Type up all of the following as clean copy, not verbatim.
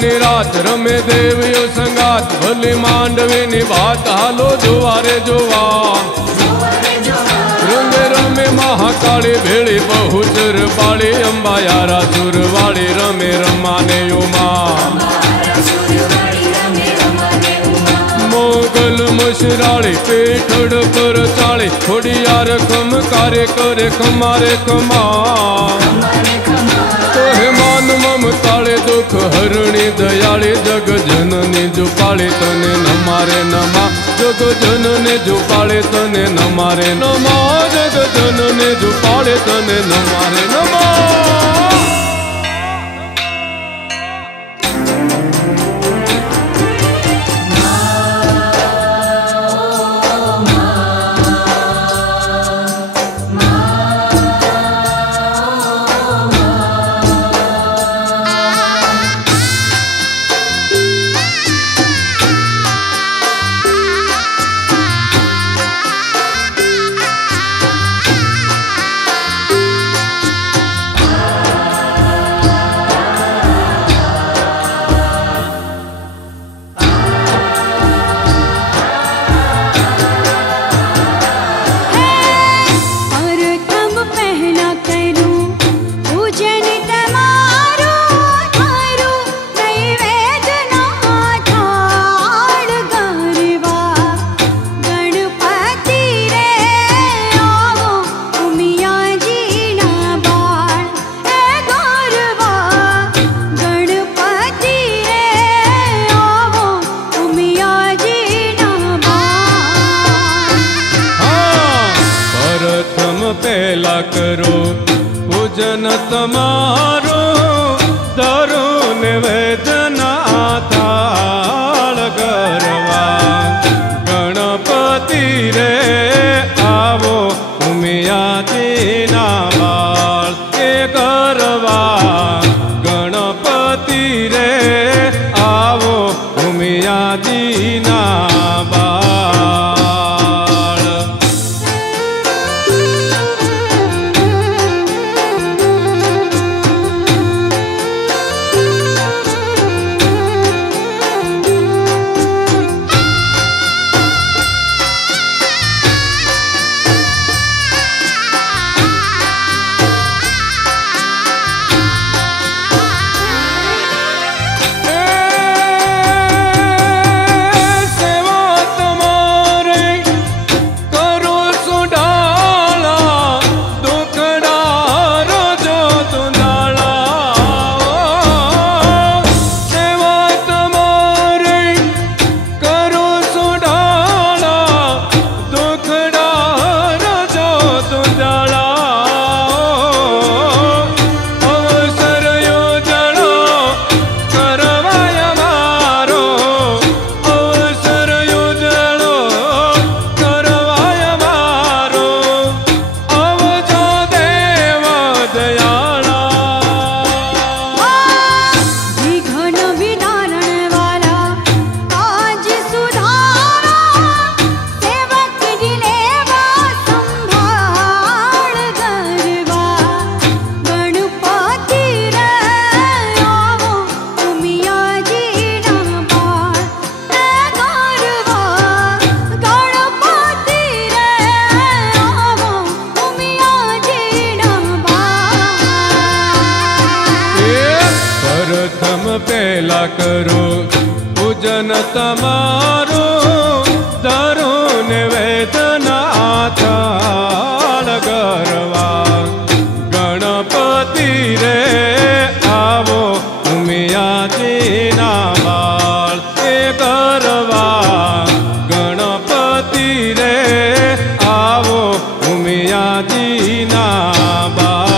ની રાત રમે દેવીઓ સંગાત ભલી માંડવીની વાત હાલો જોવારે જોવા રમે રમે મહાકાળી ભેળી બહુચર બાળી અંબાયારા સુરવાળી રમે રમાને ઉમા મોગલ મશરાળી પેઠડ પર ચાળી ખોડિયાર ખમકારે કરે ખમારે ખમા તોહે માન મમતાળે દુઃખ હરણી દયાળી જગ જનની જુપાળી તને નમારે નમા જગ જનને જુપાળે તને નમારે નમા જગ જનને જુપાળે તને નમારે નમા करो पूजन तमारो धरो निवेदना थाल गरवा गणपति रे आवो उमिया जी ना बाल के गरवा गणपति रे आवो उमिया जी ना बाल पेला करो पूजन तमारो धरो निवेदना थाल गरवा गणपति रे आवो उमिया जी ना बाल के गरवा गणपति रे आवो उमिया जी ना बाल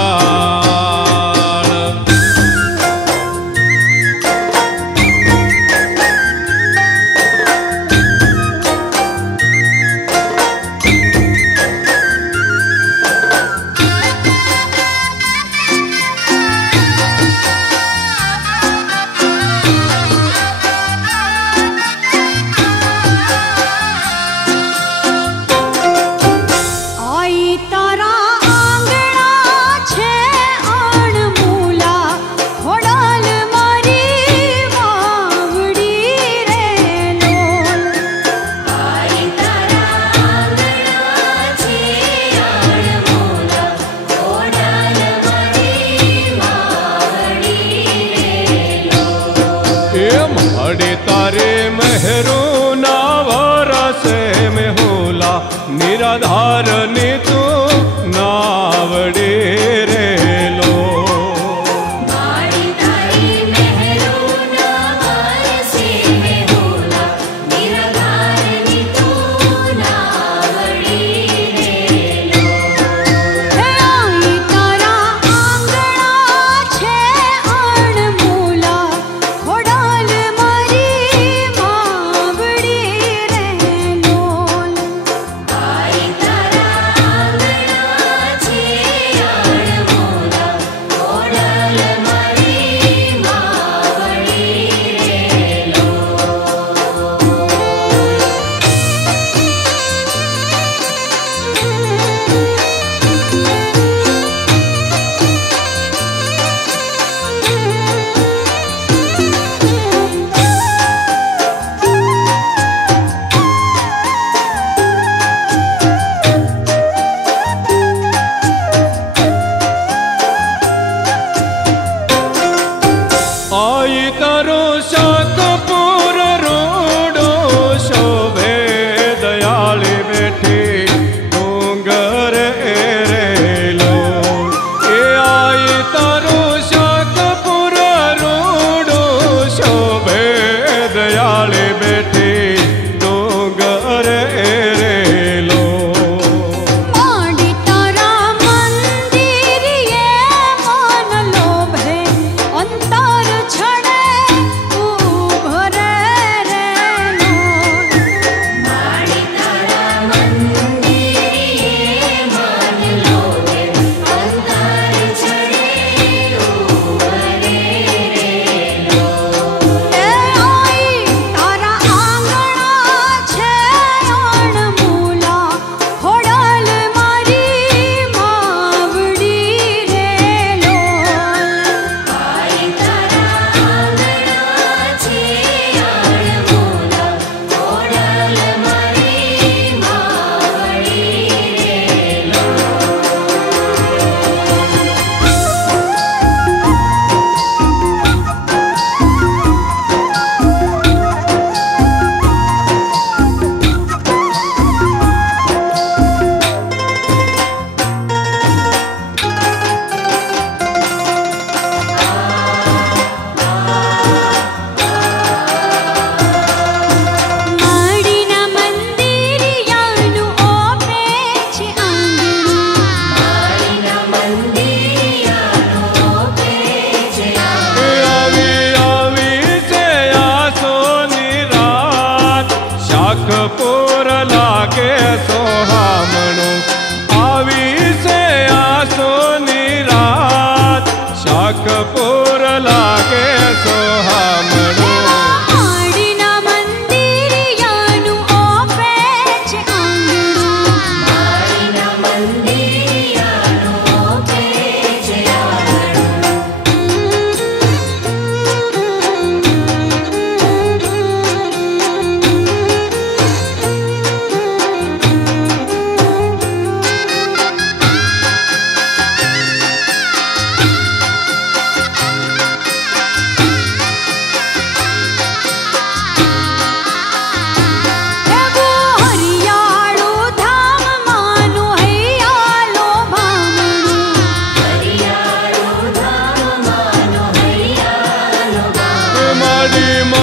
કપૂર લાગે સોહામણું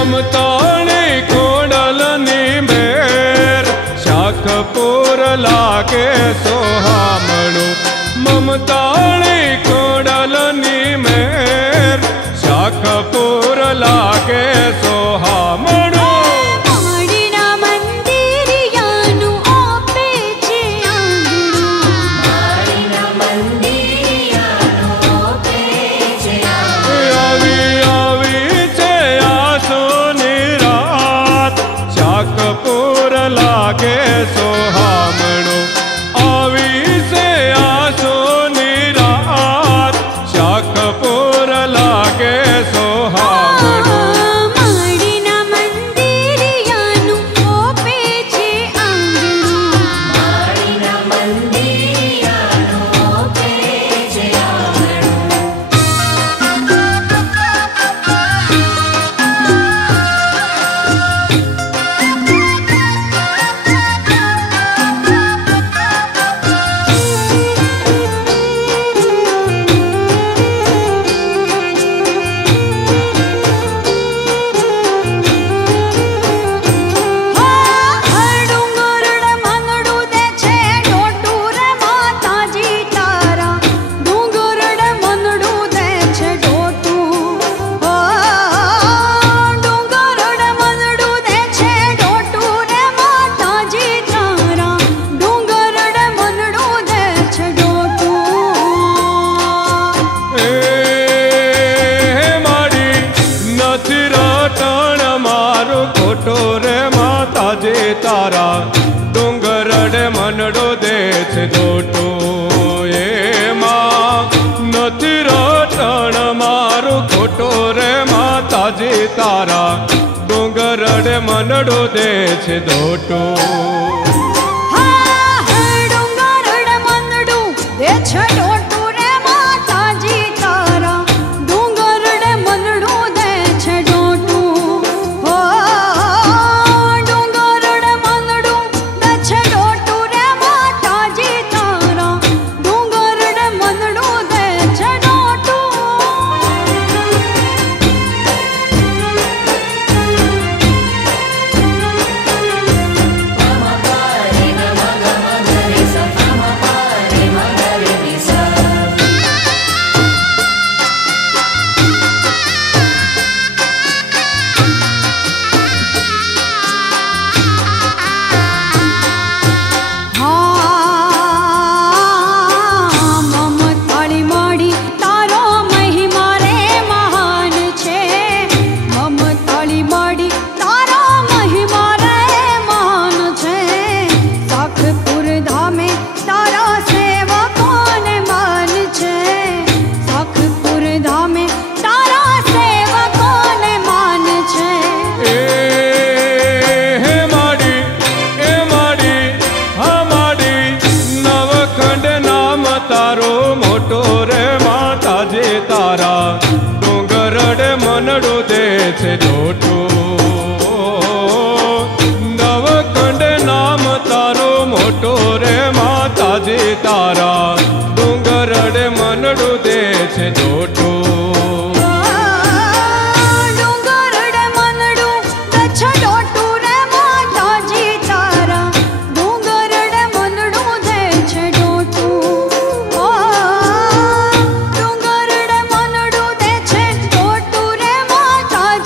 મમતાણી ખોડલની મેર શાકપુર લાગે સોહામણું મમતાણી ખોડલની મેર શાકપુર લાગે સોહામણું કપૂર લાગે સોહામણું આવી છે આસોની રાત શાકપુર લાગે સોહામણું માડીના મંદિરિયાનું ઓપે છે આંગણું માડીના મંદિરિયાનું ઓપે છે તારા ડુંગરડે મનડો દે છે દોટો એમાં નથી રટણ મારું ખોટો રે માતાજી તારા ડુંગરડે મનડો દે છે દોટો છે જોટો નવખંડ નામ તારો મોટો રે માતાજી તારા ડુંગરડે મનડું દે છે જોટો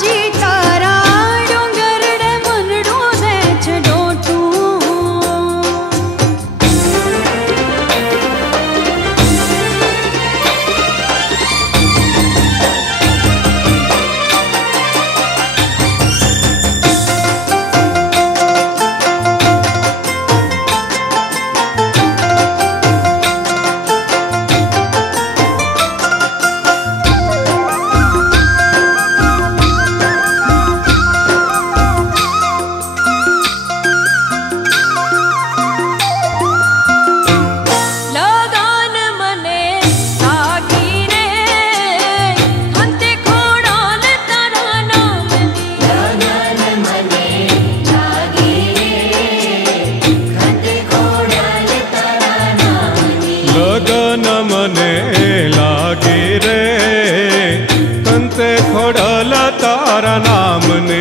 જી तारा नाम ने।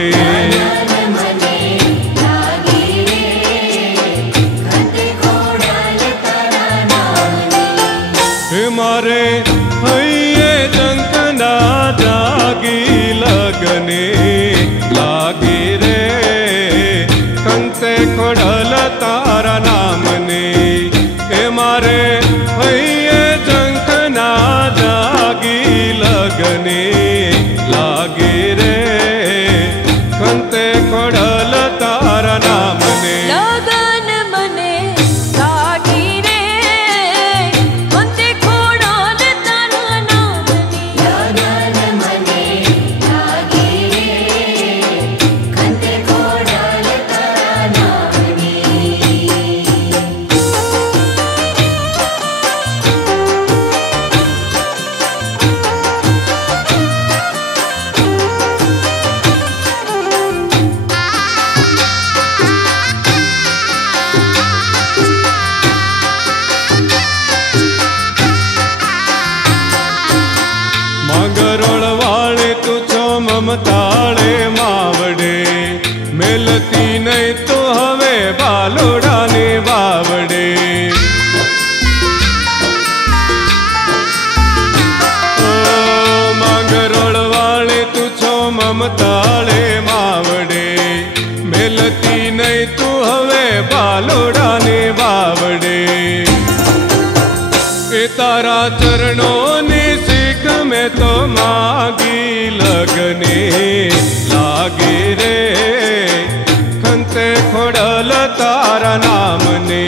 मारे हइये जंकना जागी लगने लागी रे कंते खोड़ल तारा नाम ने। मारे हइये जंकना जागी लगने लागी रे कंते खोड़ल तारा नाम ने। ममताळे मावडे मेलती नहीं तो हवे बालोडाने बावडे। मांगरोळ वाले तुझो ममताळे मावडे मेलती नहीं तू हवे बालोडाने बावडे। ए तारा चरणों ने सीख में तो मांगी लगने लागे रे खंते खोड़ल तारा नाम ने।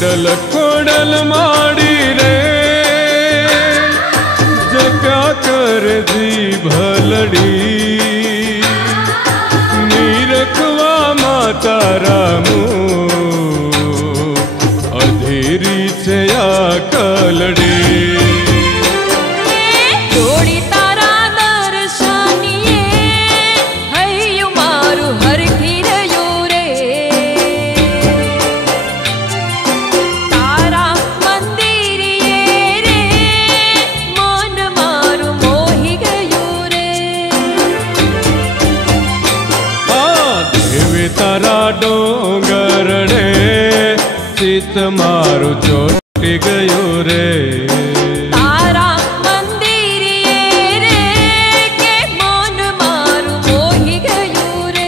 खोडल खोडल माड़ी रे जगा कर दी भलड़ी नीरखवा माता रामू अधेरी से या कलड़ी। तारा डोंगर रे चित मारू चोटी गयो रे। तारा मंदिर रे के मन मारू मोही गयो रे।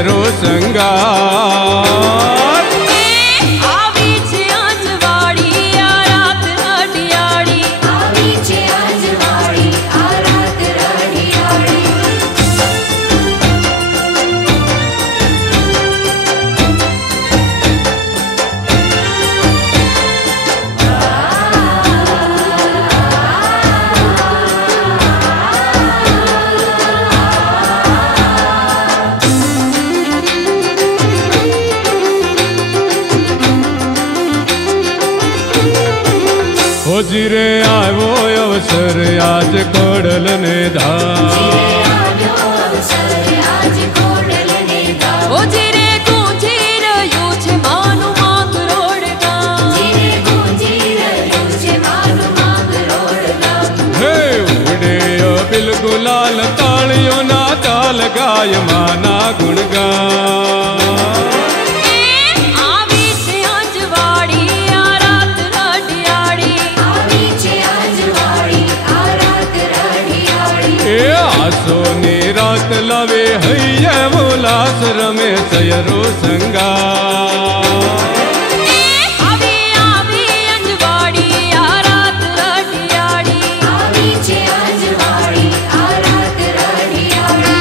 સયરો સંગાર આવી છે આજવાળી આ રાત રઢિયાળી આવી છે આજવાળી આ રાત રઢિયાળી હોજી રે આવ્યો અવસર આજ કોડલ ને ઓજી રે ગુંજી રહ્યું છે માનું માંગરોળ ગામ હે ઉડે બિલગુલાલ તાળીઓના તાલ ગાય માના ગુણગાન આવી છે આજવાળી આ રાત રઢિયાળી આવી છે આજવાળી આ રાત રઢિયાળી એ આસોની રાત લાવે હૈયે ઉલ્લાસ રમે સયરો સંગાર આવી આજવાળી આ રાત રઢિયાળી આવી છે આજવાળી આ રાત રઢિયાળી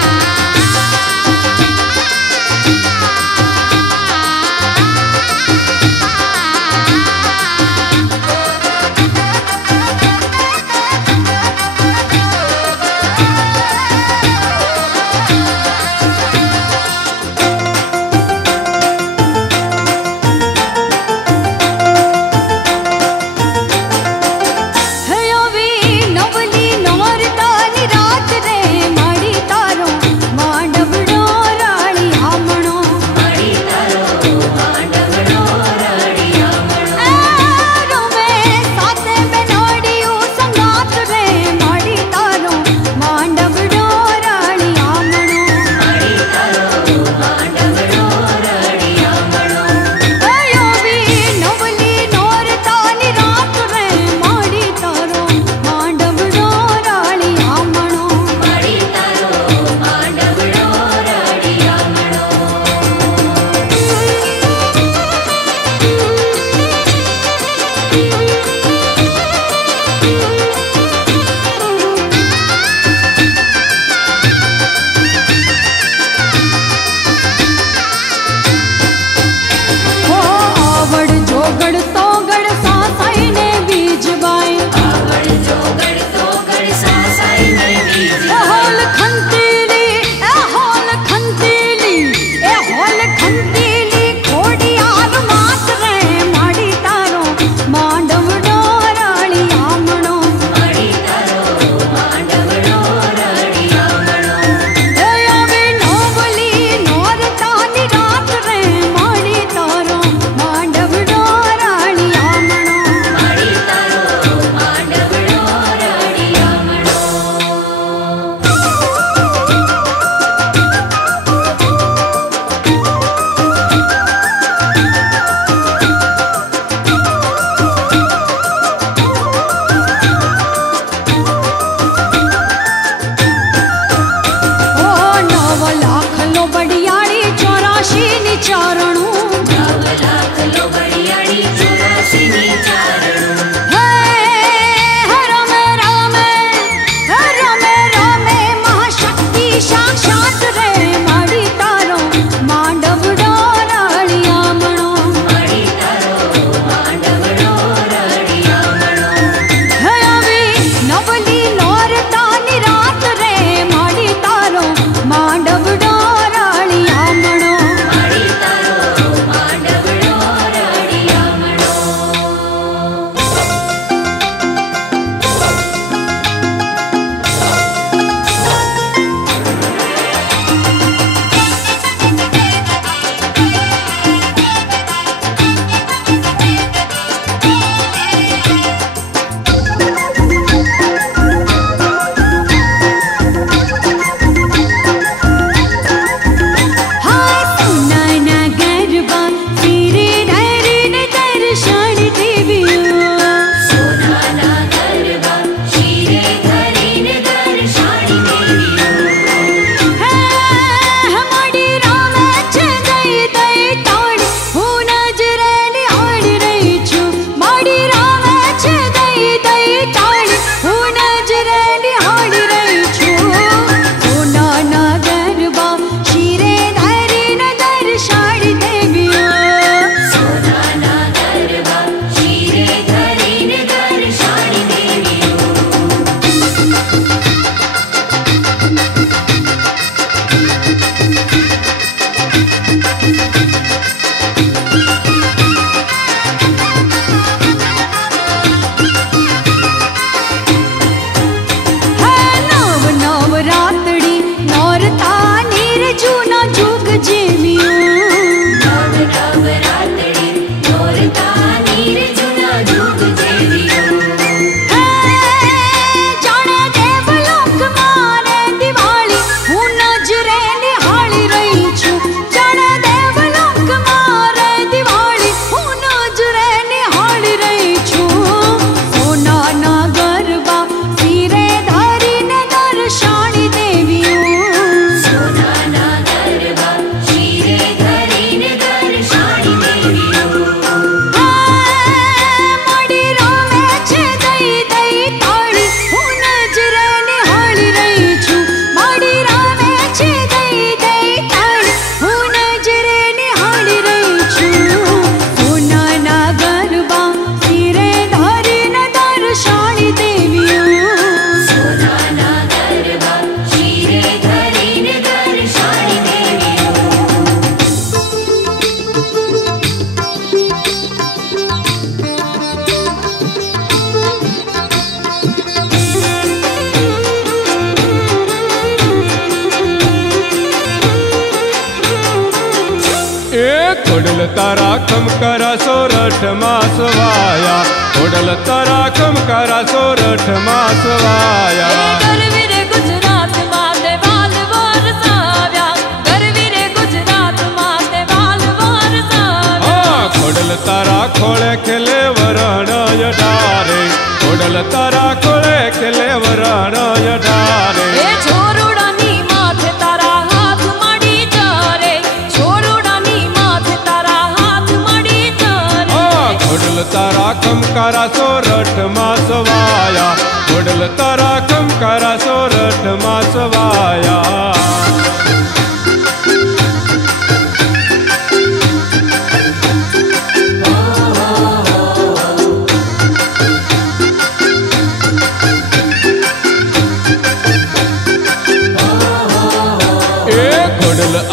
घोड़ल तारा खम करा सोरठ मास वाया, घोड़ल तारा खम करा सोरठ मास वाया। ગરવી રે ગુજરાતમાં તે વાલ વરસાવ્યા, ગરવી રે ગુજરાતમાં તે વાલ વરસાવ્યા। घोड़ल तारा खोले खेले वरण यडारे, घोड़ल तारा खोले खेले वरण यडारे। એ છોરુડાની માથે તારા હાથ મળી જારે, છોરુડાની માથે તારા હાથ મળી જારે। घोड़ल तारा खम करा सोरठ मास वाया, घोड़ल तारा खम करा सोरठ मास वाया।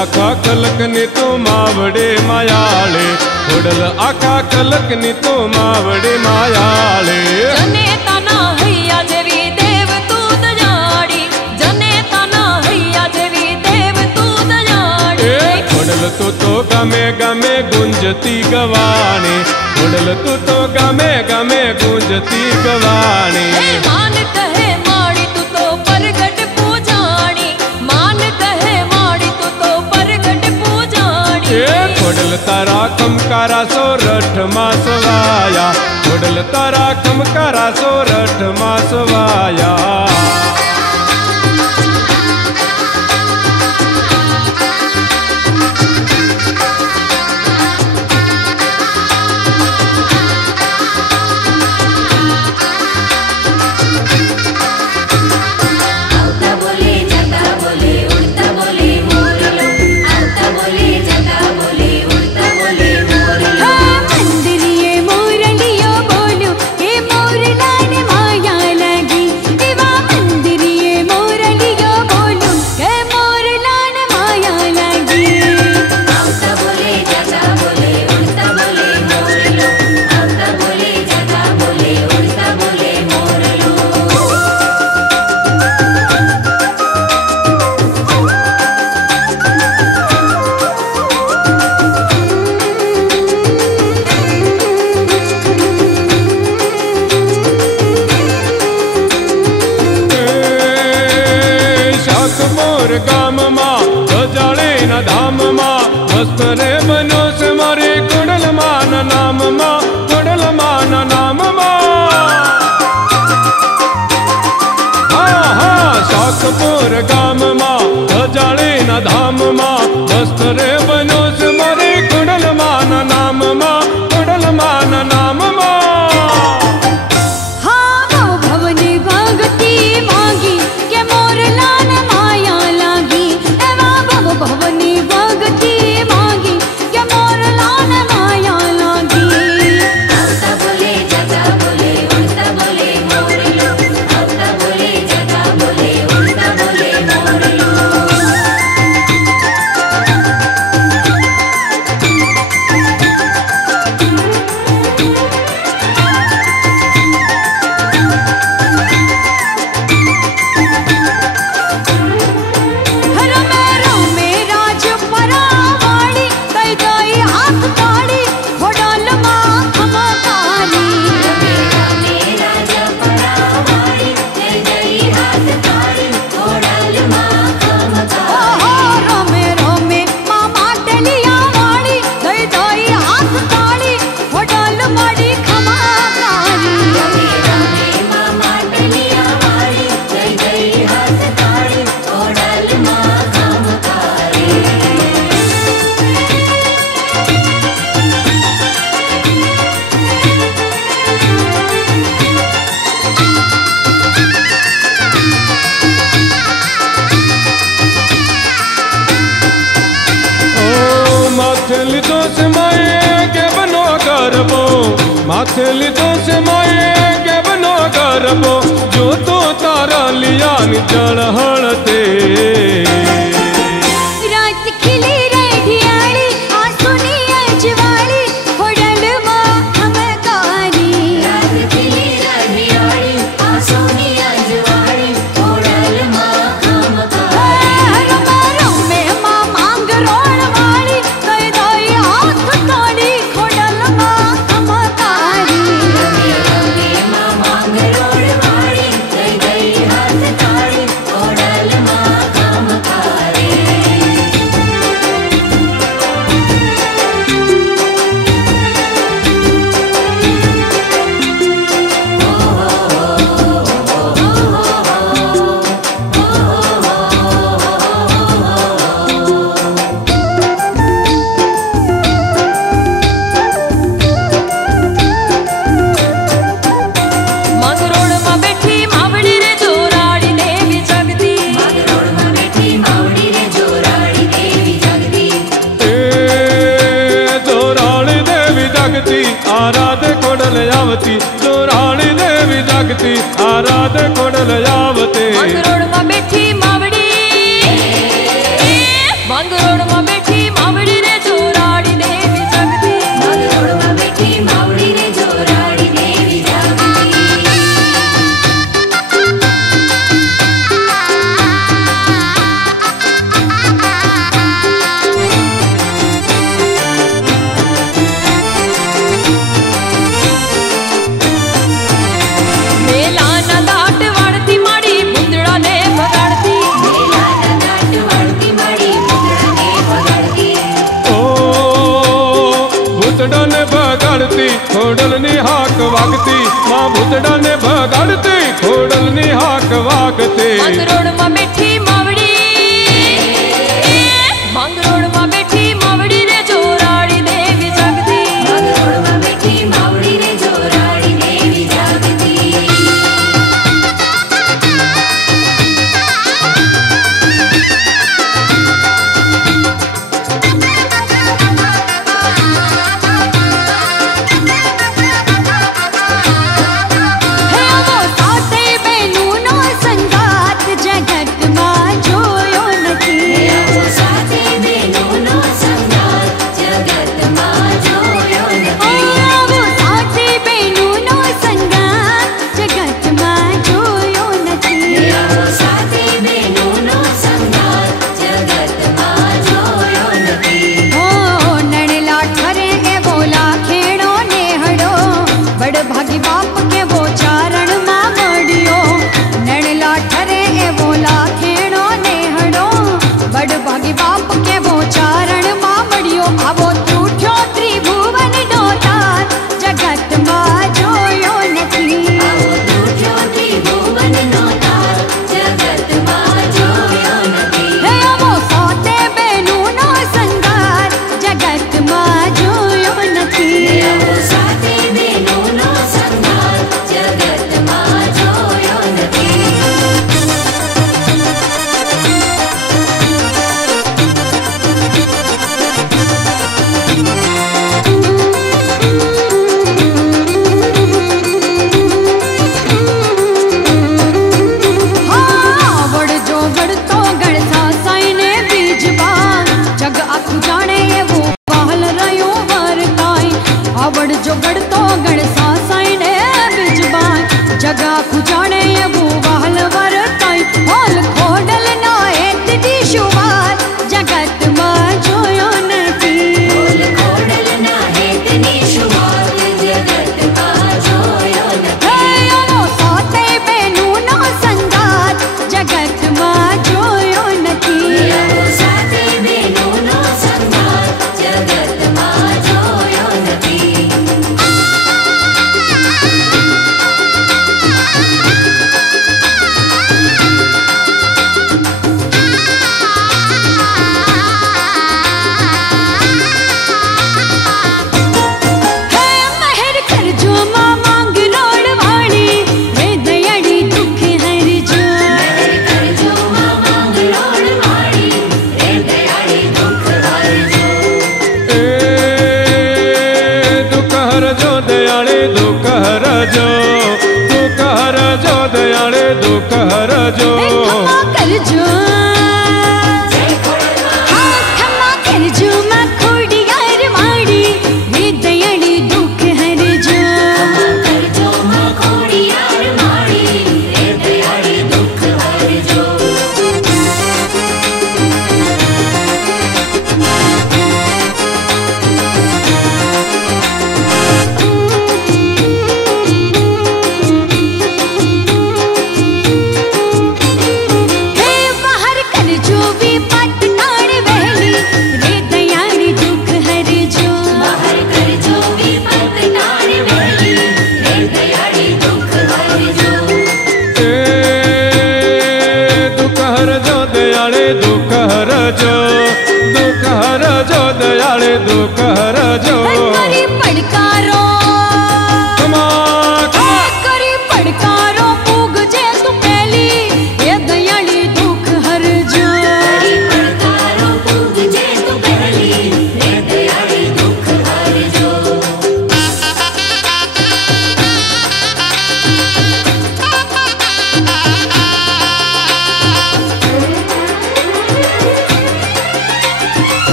आखा कलकनी तो मावड़े मायाले, घोड़ल आखा कलकनी तो मावड़े मायाले। जने तना हैया जेवी देव तूत जाड़ी, जने तना हैया जेवी देव तूत जाड़ी। घोड़ल तो गमे गमे गुंजती गवाणी, घोड़ल तो गमे गमे गुंजती गवाणी। मान कहे माड़ी तू तो परगट पूजाणी, मान कहे माड़ी तू तो परगट पूजाणी। घोड़ल तारा खम करा सोरठ मास वाया, घोड़ल तारा खम करा सोरठ मास वाया। गाम मां सजाड़े न धाम मां, मस्त रे बनो से मारे कुड़ल मान नाम मां, कुड़ल मान नाम मां। हाँ हाँ शाकपुर गाम मां सजाड़े न धाम मां, मस्त रे बनो से मारे कुड़ल मान नाम मां, कुड़ल मान नाम मां। भवनी भगती मांगी क्या मोर लान माया लागी। आवता बोले जगा बोले उड़ता बोले मोर लो, आवता बोले जगा बोले उड़ता बोले मोर लो। माथे लिदो से माए के बनो गरबो, जो तो तारा लिया निजल हड़ते। रात खिली रे ढियाली आसुनी अजवाली, होडल मां हम कारी। रात खिली रे ढियाली आसुनी अजवाली, होडल मां हम कारी। रमे रमे मां मांग रोण वाली, कई दाई हाथ आवती जोराणी देवी जागती आराध कोडल आवते માંગરોળ માં બેઠી માવડી માંગરોળ માં બેઠી માવડી રે જોરાડી દેવી જાગતી માંગરોળ માં બેઠી માવડી રે જોરાડી દેવી જાગતી खोडल नी हाक वागती मां भूतड़ा ने भगाड़ती खोडल नी हाक वागती માંગરોળ માં બેઠી માવડી માંગરોળ માં બેઠી માવડી રે જોરાડી દેવી જાગતી માંગરોળ માં બેઠી માવડી રે જોરાડી દેવી જાગતી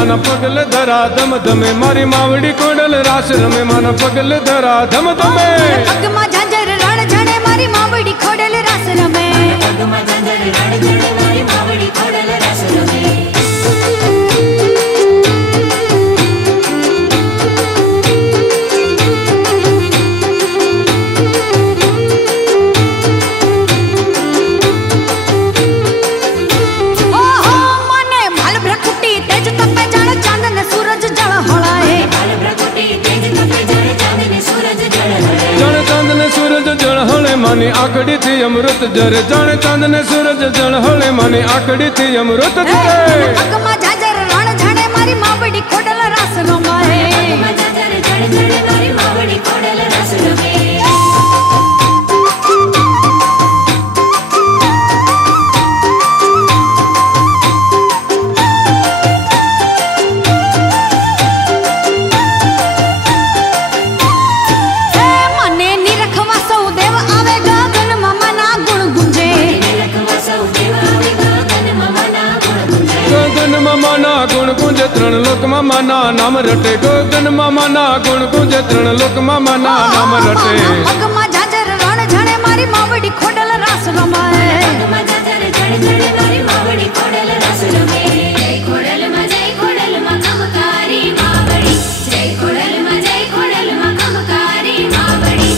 માના પગલે ધરા ધમ ધમે મારી માવડી કોડલ રાસ રમે માના પગલે ધરા ધમ ધમે પગમાં ઝાંઝર રણ ઝણે મારી માવડી ખોડલ રાસ રમે પગમાં ઝાંઝર રણ ઝણે મારી માવડી ખોડલ રાસ રમે માની આકડી થી અમૃત જરે જાણે ચાંદ ને સૂરજ જળ હળે માની આકડી થી અમૃત જરે પગમાં ઝાંઝર રણ ઝણે મારી માવડી ખોડલ રાસ રમે પગમાં ઝાંઝર રણ ઝણે મારી માવડી ખોડલ રાસ રમે ગુણ ગુંજે ત્રણ લોકમાં માના નામ રટે ગગન માના ગુણ ગુંજે ત્રણ લોકમાં માના નામ રટે પગમાં ઝાંઝર રણ ઝણે મારી માવડી ખોડલ રાસ રમે પગમાં ઝાંઝર રણ ઝણે મારી માવડી ખોડલ રાસ રમે જય ખોડલમાં ખમકારી માવડી જય ખોડલમાં ખમકારી માવડી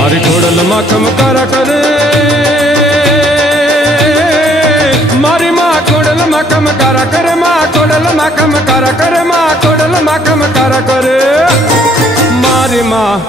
મારી ખોડલમાં ખમકારા કરે મારી માં ખોડલમાં ખમકારા કરે માં ખોડલમાં ખમકારા કરે માં ખોડલમાં ખમકારા કરે મારી માં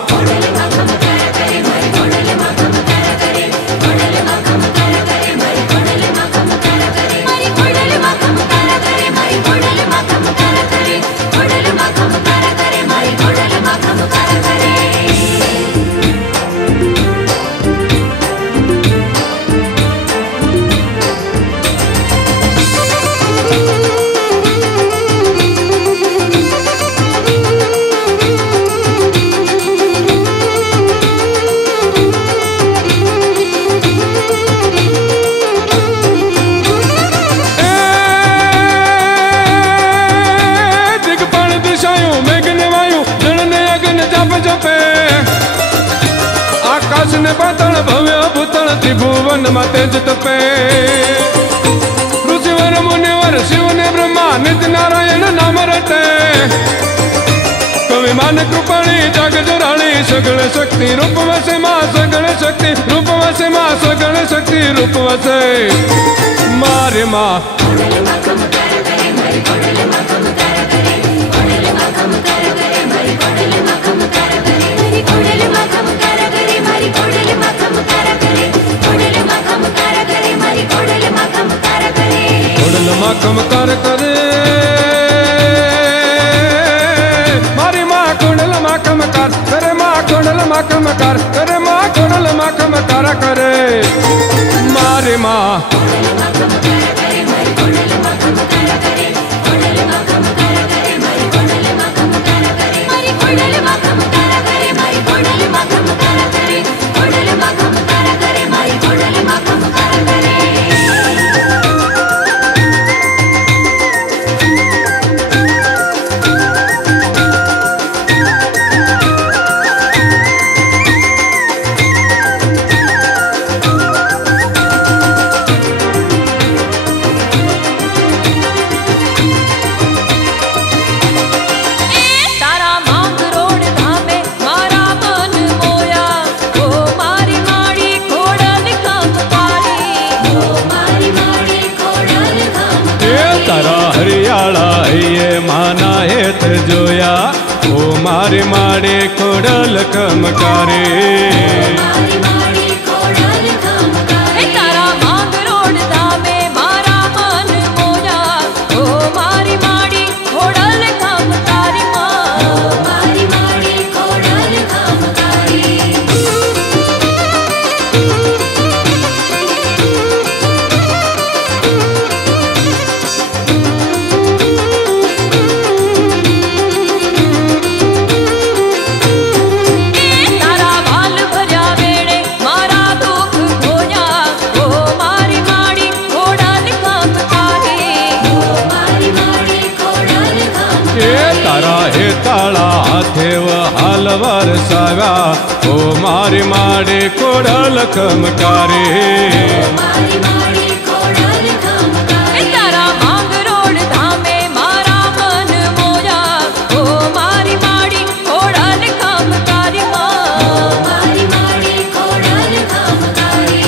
આકાશ ને પાતળ ભવ્ય ભૂતળ ત્રિભુવન માં તેજ તપે ઋષિવર મુનિવર શિવ ને બ્રહ્મા નિત નારાયણ નામ રટે કવિ માન કૃપાણી જગ જોરાણી સગળ શક્તિ રૂપ વસે માં સગળ શક્તિ રૂપ વસે માં સગળ શક્તિ રૂપ વસે મારે માં ખોડલમાં ખમકાર કરે મારી માં ખોડલમાં ખમકાર કરે માં ખોડલમાં ખમકાર કરે માં ખોડલમાં ખમકાર કરે મારી માં જોયા ઓ મારી માડે ખોડલ ખમકારે તારા માંગ રોડ ધામે મારા મન મોયા ઓ મારી માડી ખોડલ ગાવ્યા ઓ મારી માડી કોડલ ખમકારે મારી માડી કોડલ ખમકારે તારા માંગરોળ ધામે મારા મન મોયા ઓ મારી માડી કોડલ ખમકારી માં મારી માડી કોડલ ખમકારે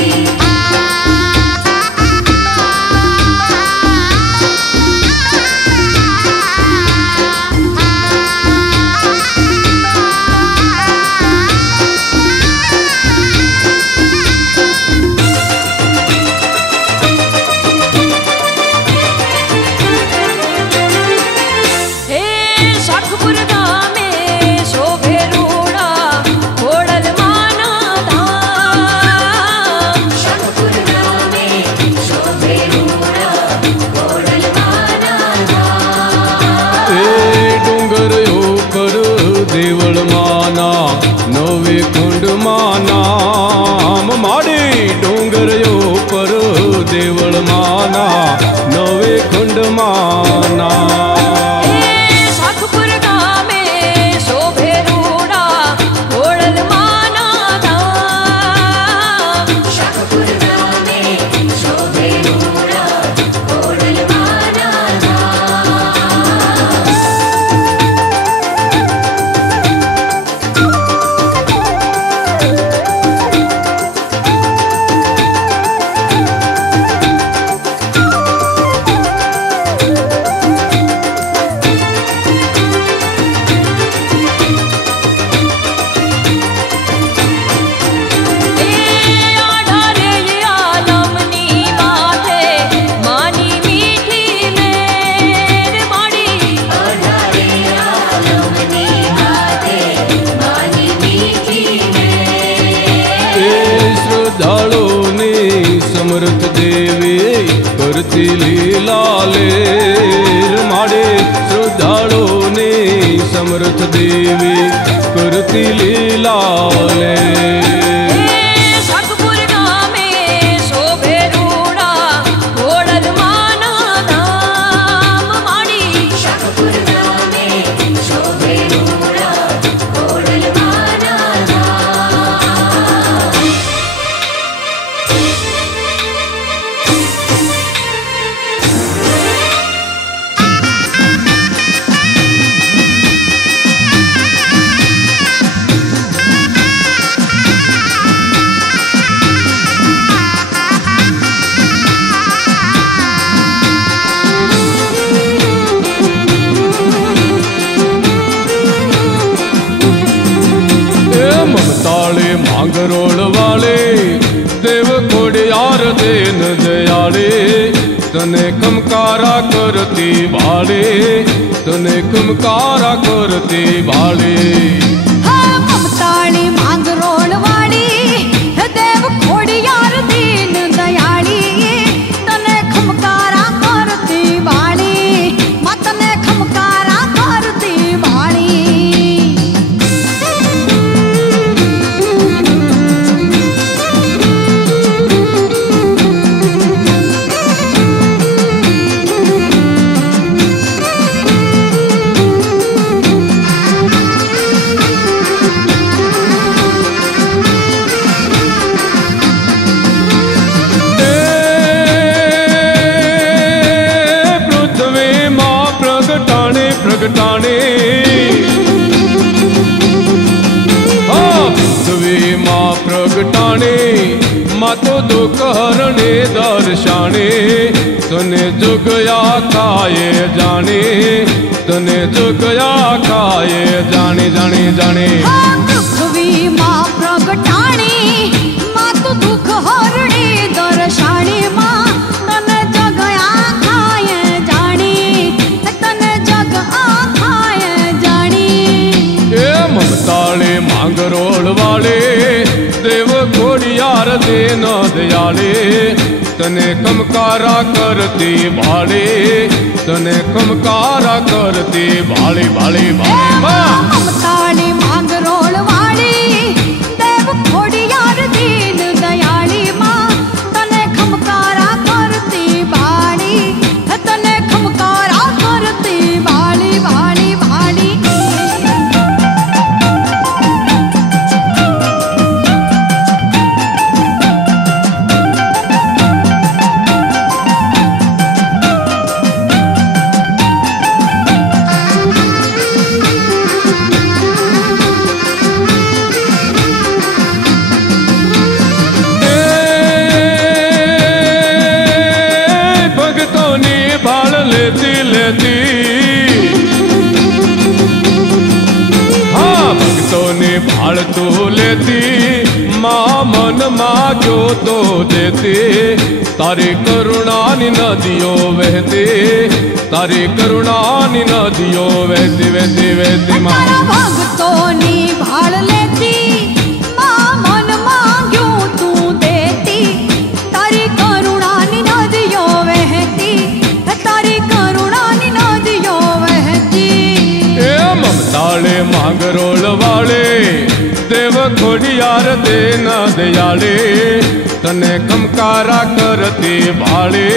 હે શાખપુર ગામે શોભે રૂડા કોડલ માના ધામ શાહપુર ગામે શોભે રૂડા કોડલ માના ધામ એ ડુંગર ઉપર દેવળ માના નવે કુંડ માના માડી ડુંગર ઉપર દેવળ માના નવે કુંડ માના શાખપુર ગામે શોભે રૂડા કોડલ માના ધામ શાહપુર ગામે શોભે રૂડા કોડલ માના ધામ એ આઢારે આલમની માથે માની મીઠી મેર માડી અઢારે આલમની હાથે માની મીઠી એ ને શ્રદ્ધાળુની સમર્થ દેવી કરતી લીલા લેર માડે શ્રદ્ધાળુની સમર્થ દેવી કરતી લીલા લેર શાખપુર ગામે શોભે રૂડા કોડલ માના ધામ માડી શાહપુર ગામે શોભે રૂડા કોડલ માના ધામ એ મમતાળે માંગરોળ વાળે દેવ કોડિયાર દેન દયાળે તને ખમકારા કરતી ભાળે તને ખમકારા કરતી ભાળે હા મમતાળી માંગરોળ વાળી દેવ ખોડિયાર દીન દયાળી તને ખમકારા કરતી વાળી માં તને ખમકારા કરતી વાળી પૃથ્વીમાં પ્રગટાણે પ્રગટાણે હા પૃથ્વીમાં પ્રગટાણે માતો દુઃખ હરણે દર્શાણે તને જુગયા ખાયે જાણે તને જુગયા ખાયે જાણે જાણે જાણે આ પૃથ્વીમાં પ્રગટાણી માં તું દુઃખ હરણે દર્શાણી માં તને જગ આખાય જાણી તને જગ આખાય જાણી એ મમતાળે માંગરોળ વાળે દેવ ખોડિયાર દેન દયાળે તને ખમકારા કરતી ભાળે તને ખમકારા કરતી ભાળી ભાળી ભાળી માં મમતાળી માંગરોળ વાળી દેવ ખોડિયાર દીન દયાળી માં તને ખમકારા કરતી બાળી તને ખમકારા કરતી બાળી બાળી બાળી भाड़ तो लेती, माँ मन मांग्यो तो देती, तारी करुणानी नदियों बहती, तारी करुणानी नदियों बहती बहती बहती माँ। तारा भगतोनी भाड़ लेती, माँ मन मांग्यो तू देती, तारी करुणानी नदियों बहती, तारी करुणानी नदियों बहती। ए ममताले मांगरोल वाले, देव खोड़ियार देन दयाले, तने कमकारा करती भाले,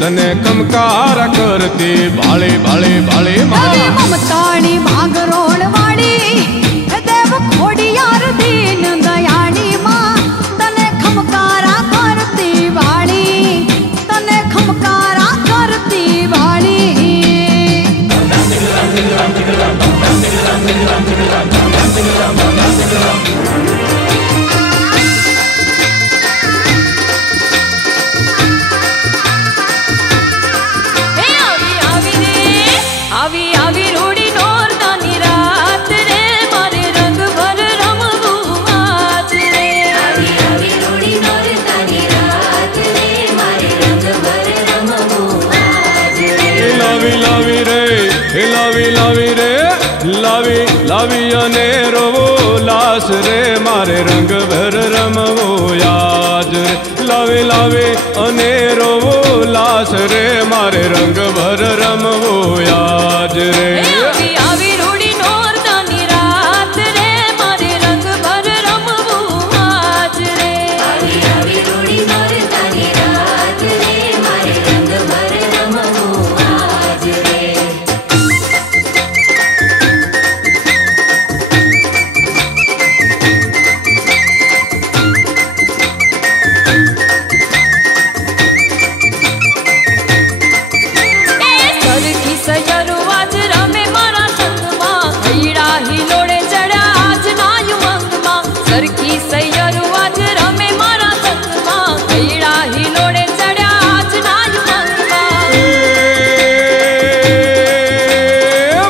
तने कमकारा करती भाले भाले भाले माँ। अरे ममतानी मांगरोल वाली, देव खोड़ियार दीन दयाली माँ, तने खमकारा करती भाली, तने खमकारा करती भाली। આવી રૂડી નોરતાની રાત રે, મારે રંગ ભર રમવું આજ રે। આવી રૂડી નોરતાની રાત રે, મારે રંગ ભર રમવું આજ રે। લાવી લાવી રે, હે લાવી લાવી રે, લાવી લાવી અને રોવો લાસ રે, મારે રંગ ભર રમવો યાદ રે। લાવી લાવી અને રોવો લાસ રે, મારે રંગ ભર રમવો યાદ રે। આવી રૂડી નોરતાની રાત રે, મારે રંગ ભર રમવું આજ રે। આવી રૂડી નોરતાની રાત રે, મારે રંગ ભર રમવું આજ રે। સરખી સયરો આજ રમે મારા સંગમાં, હૈડા હિલોડે ચડ્યા આજના યુવંગમાં। સરખી સયરો આજ રમે મારા સંગમાં, હૈડા હિલોડે ચડ્યા આજના યુવંગમાં।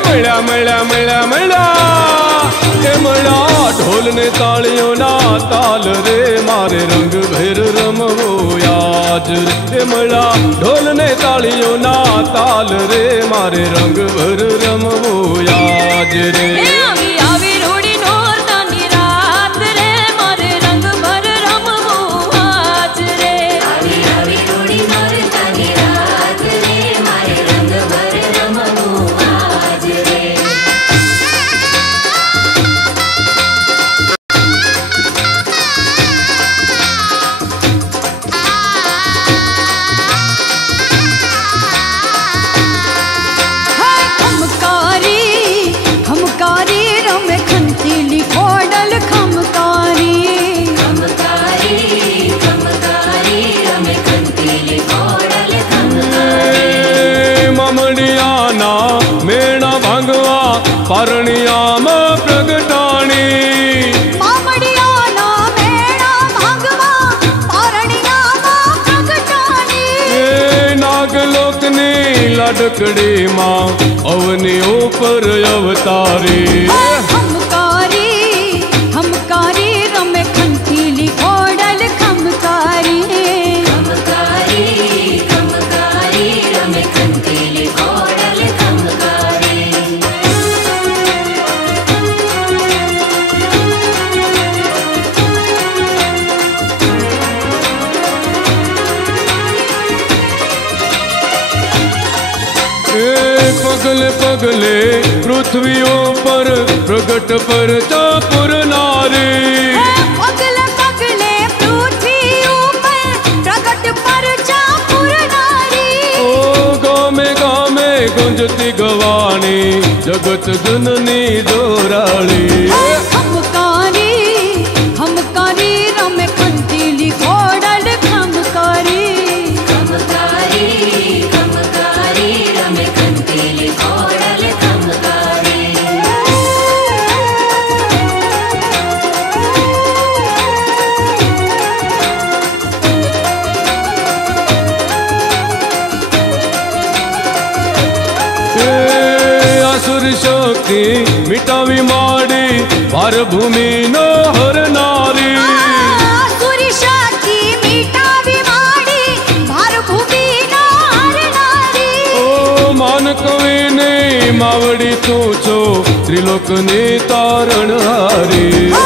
મળ્યા મળ્યા મળ્યા મળ્યા, એ મળ્યા ઢોલ ને તાળીઓ ના તાલ રે, મારે રંગ ભેર રમવો યાદ રે। એ મળ્યા ઢોલ ને તાળીઓ ના તાલ રે, મારે રંગ ભર રમવો યાદ રે। આવી રૂડી નોરતાની રાત રે, મારે રંગ ભર રમવું આજ રે। આવી રૂડી નોરતાની રાત રે, મારે રંગ ભર રમવું આજ રે। खमकारी रमे खंतीली खोडल खमकारी, खमकारी रमे खंतीली खोडल खमकारी। મમડિયા ના મેણા ભાંગવા પરણિયામાં પ્રગટાણી, મામડિયાના મેળા ભાગવા પારણિયામાં પ્રગટાણી। એ નાગલોકની લાડકડીમાં અવની ઉપર અવતારી। खमकारी रमे खंतीली खोडल खमकारी, खमकारी रमे खंतीली खोडल खमकारी। એ પગલે પગલે પૃથ્વીઓ પર પ્રગટ પર ચાપુર નારી। पगले पगले पृथ्वी ऊपर प्रगट पर चापुर नारी। ઓ ગામે ગામે ગુંજતી ગવાણી, જગત જનની દોરાળી। खमकारी रमे खंतीली खोडल खमकारी, खमकारी रमे खंतीली खोडल खमकारी। એ આસુર શક્તિ મિટાવી માડી, માર ભૂમિ નો હરનારી સુરશાથી મીઠાવી માડી માર ભૂમિ નો હરનારી ઓ માન કવિને માવડી તું છો ત્રિલોકની તારણહારી